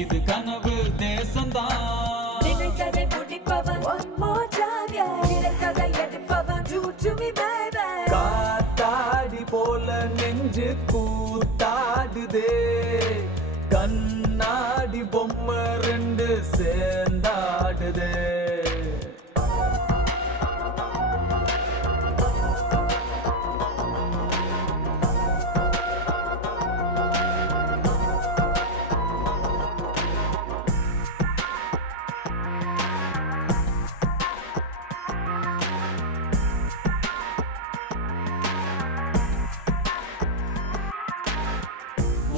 இது கனவு தேசம்தான். நினைத்ததை முடிப்பவன் one more time, yeah. நினைத்ததை எடுப்பவன் do to me baby. காத்தாடி போல நெஞ்சு கூத்தாடுதே, கண்ணாடி பொம்மை ரெண்டு சேர்ந்தாடுதே.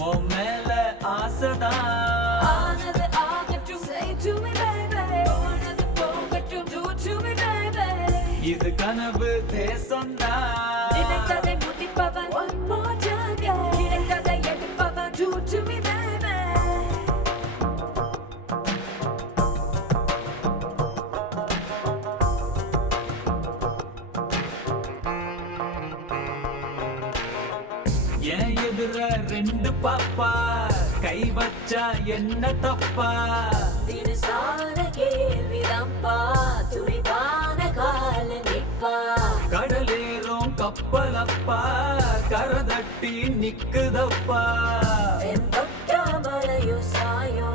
உன் மேல ஆசைதான், ஆனது ஆகட்டும் say to me baby. போனது போகட்டும் do to me baby. இது கனவு தேசம்தான். நினைத்ததை முடிப்பவன் one more time, yeah. நினைத்ததை எடுப்பவன் do to me baby. என் எதிர ரெண்டு பாப்பா, கை வச்சா என்ன தப்பா? தினசான கேள்விதான்பா, துடிப்பான கால நிப்பா. கடலேறும் கப்பலப்பா, கரை தட்டி நிக்குதப்பா. என் தொட்ட மலையோ சாயோ,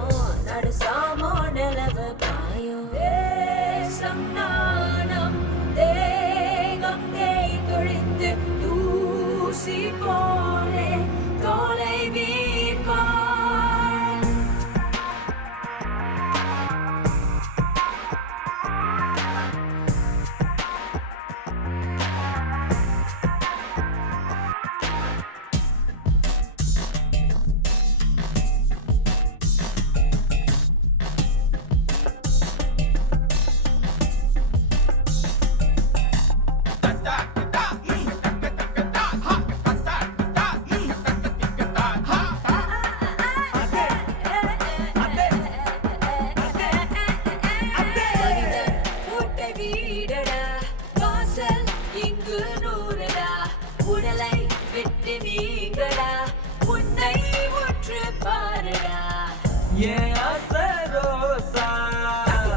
நடுசாமோ நிலவு காயோ. தேசம் நாணம் தேகம் தேய்ந்தொழிந்து தூசி போலே தோலை வீர்கான். மனிதன் ஓட்டை வீடடா, வாசல் இங்கு நூறடா. உடலை விட்டு நீங்கடா, உன்னை உற்று பாருடா. என் ஆசை ரோசா,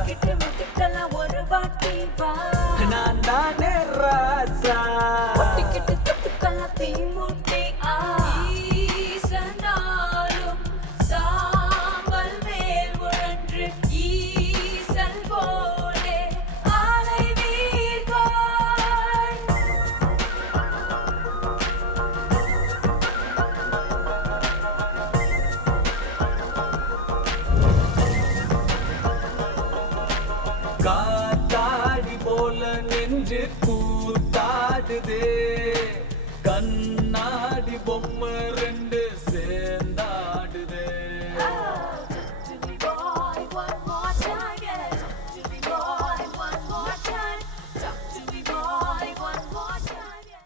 கிட்ட முட்டுக்கெல்லாம் ஒரு வாட்டி வா. நான் தானே ராசா. ஒட்டிக்கிட்டு தொட்டுக்கெல்லாம் தீ மூட்டி ஆ. ஈசனாலும் சாம்பல் மேல் உழன்று ஈசல் போலே ஆலை வீர்கான். காத்தாடி போல நெஞ்சு கூத்தாடுதே, கண்ணாடி பொம்மை ரெண்டு